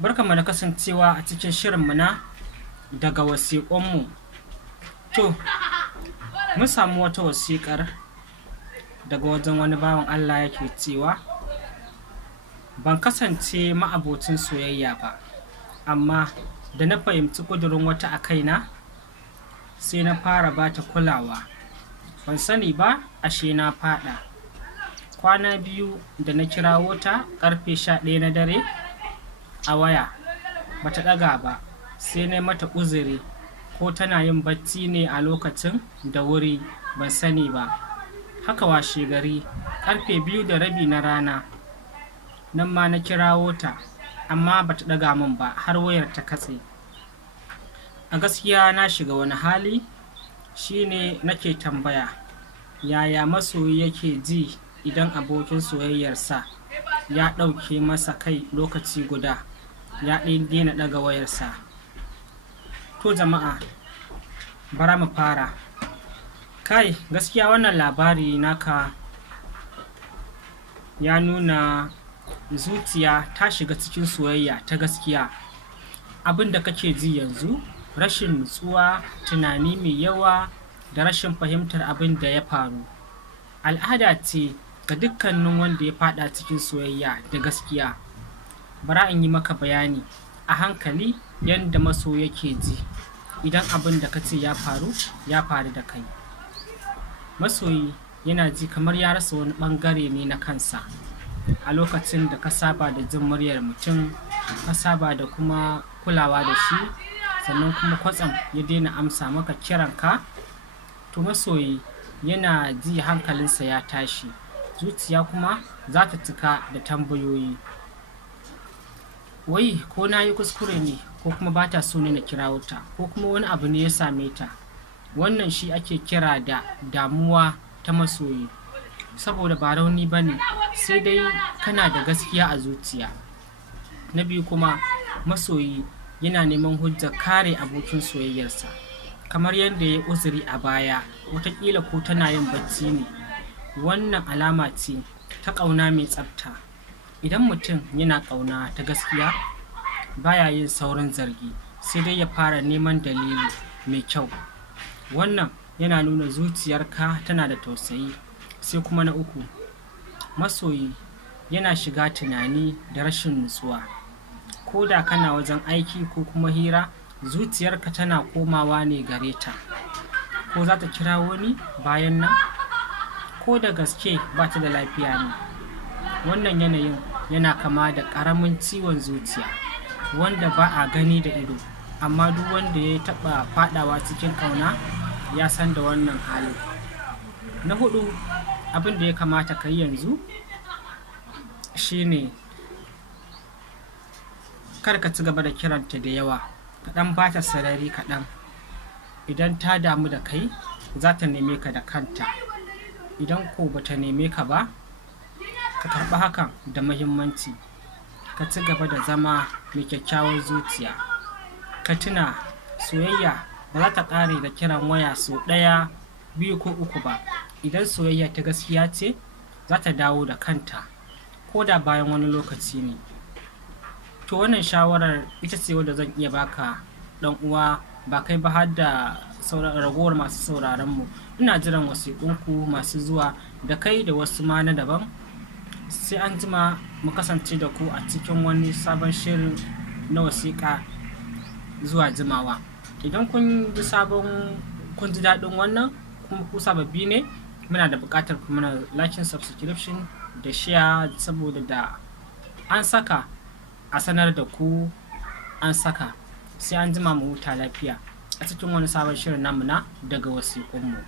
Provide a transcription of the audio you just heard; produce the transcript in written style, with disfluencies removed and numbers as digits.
Barkanmu da kasancewa a cikin shirinmu na daga wasiƙunmu. To, mun samu wata wasiƙar daga wajen wani bawan Allah yake cewa, ban kasance ma'abocin soyayya ba, amma da na fahimci ƙudurin wata a kaina, sai na fara ba ta kulawa. Ban sani ba, ashe na faɗa. Kwana biyu da na kirawo ta ƙarfe 11 na dare a waya, ba ta ɗaga ba, sai na mata uzuri ko tana yin bacci ne a lokacin da wuri, ban sani ba. Haka washegari ƙarfe 2:30 na rana, nan ma na kirawo ta, amma ba ta ɗaga min ba har wayar ta katse. A gaskiya na shiga wani hali, shi ne nake tambaya, yaya masoyi yake ji idan abokin soyayyarsa ya ɗauke masa kai lokaci guda, ya daina ɗaga wayarsa? To jama'a, bara mu fara. Kai, gaskiya wannan labari naka ya nuna zuciya ta shiga cikin soyayya ta gaskiya. Abin da kake ji yanzu, rashin nutsuwa, tunani mai yawa da rashin fahimtar abin da ya faru, al'ada ce ga dukkanin wanda ya faɗa cikin soyayya da gaskiya. Bara in yi maka bayani a hankali yadda masoyi yake ji idan abin da ka ce ya faru da kai. Masoyi yana ji kamar ya rasa wani ɓangare ne na kansa a lokacin da ka saba da jin muryar mutum, ka saba da kuma kulawa da shi, sannan kuma kwatsam ya daina amsa maka kiranka. To masoyi yana ji hankalinsa ya tashi, zuciya kuma za ta cika da tambayoyi. Wai ko na yi kuskure ne, ko kuma ba ta so ne na kirawo ta, ko kuma wani abu ne ya same ta? Wannan shi ake kira da damuwa ta masoyi, saboda ba rauni ba ne, sai dai kana da gaskiya a zuciya. Na biyu kuma, masoyi yana neman hujjar kare abokin soyayyarsa, kamar yadda ya yi uzuri a baya, wataƙila ko tana yin bacci ne. Wannan alama ce ta ƙauna mai tsafta. Idan mutum yana ƙauna ta gaskiya, baya yin saurin zargi, sai dai ya fara neman dalili mai kyau. Wannan yana nuna zuciyarka tana da tausayi. Sai kuma na uku, masoyi yana shiga tunani da rashin nutsuwa. Ko da kana wajen aiki ko kuma hira, zuciyarka tana komawa ne gare ta. Ko za ta kira wani bayan nan? Ko da gaske ba ta da lafiya ne? Wannan yanayin yana kama da ƙaramin ciwon zuciya wanda ba a gani da ido, amma duk wanda ya taɓa faɗawa cikin ƙauna ya san da wannan halin. Na huɗu, abin da ya kamata ka yi yanzu shine kar ka ci gaba da kiranta da yawa, ka ɗan ba ta sarari kaɗan. Idan ta damu da kai, za ta neme ka da kanta. Idan ko ba ta neme ka ba, ka karɓi hakan da muhimmanci, ka ci gaba da zama mai kyakkyawar zuciya. Ka tuna, soyayya ba za ta ƙare da kiran waya sau ɗaya, biyu ko uku ba. Idan soyayya ta gaskiya ce, za ta dawo da kanta, ko da bayan wani lokaci ne. To wannan shawarar ita ce wadda zan iya baka ɗan uwa, ba kai ba har da ragowar masu sauraronmu. Ina jiran wasiƙunku masu zuwa da kai da wasu ma na daban. Sai an jima mu kasance da ku a cikin wani sabon shirin na wasiƙa zuwa jimawa. Idan kun ji daɗin wannan, kuma ku sababbi ne, muna da buƙatar ku mana liking, subscription da share, saboda da an saka a sanar da ku an saka. Sai an jima mu huta lafiya a cikin wani sabon shirin namu na daga wasiƙunmu.